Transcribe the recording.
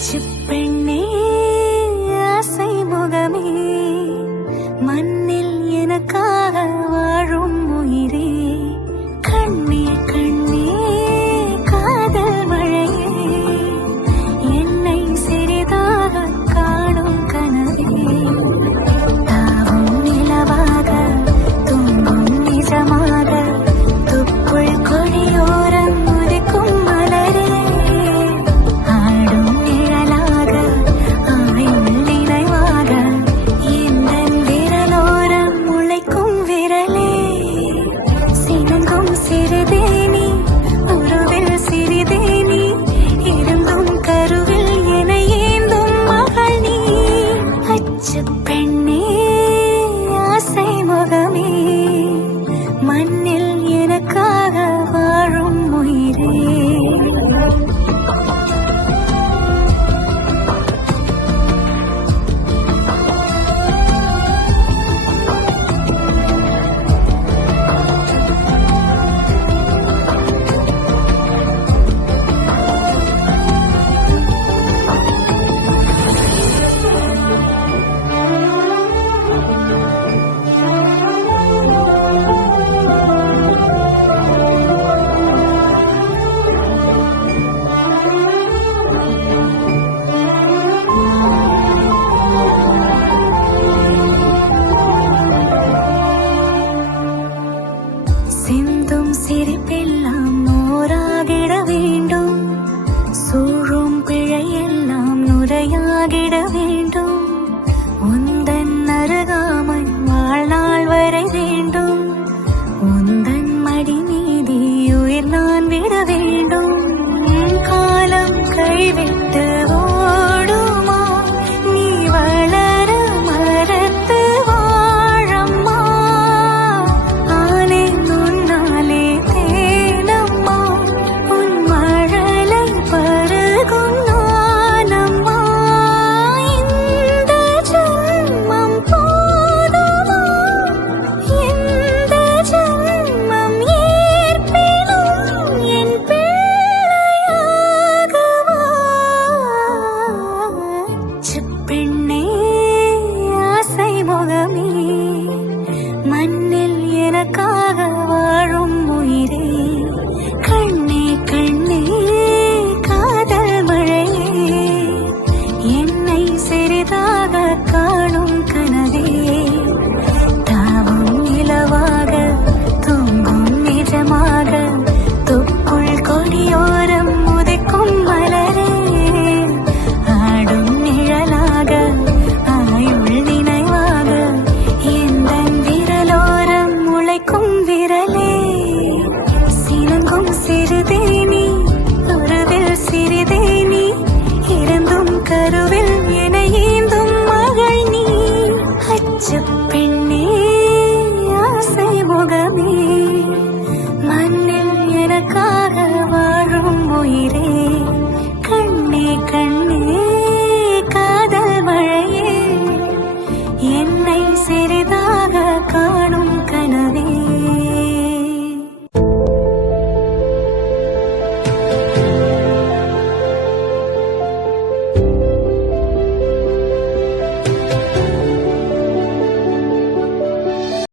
அச்சு பெண்ணே ஆசை முகமே மண்ணில் எனக்காக வாழும் உயிரே கண்ணே கண்ணே காதல் மழையே என்னை சிறிதாக காணும் கனவே தாவும் நிலவாக தூங்கும் நிஜமாக துப்புள் கொடியோரம் உதிக்கும் மலரே ஆடும் நிழலாக ஆயுள் நினைவாக எந்தன் விரலோரம் முளைக்கும் விரலே சினங்கும் சிறிதேனி உருவில் சிறிதேனி இருந்தும் கருவில் என ஏந்தும் மகள் நீ அச்சு பெண்ணே ஆசை முகமே மண்ணில் எனக்காக வாழும் உயிரே சிந்தும் சிரிப்பெல்லாம் நூறாகிட வேண்டும் சூழும் பிழையெல்லாம் நுரையாகிட வேண்டும் உந்தன் அருகாமை வாழ்நாள் வரை வேண்டும் உந்தன் மடி மீதி உயிர் நான் விட வேண்டும் காலம் கைவிட்டு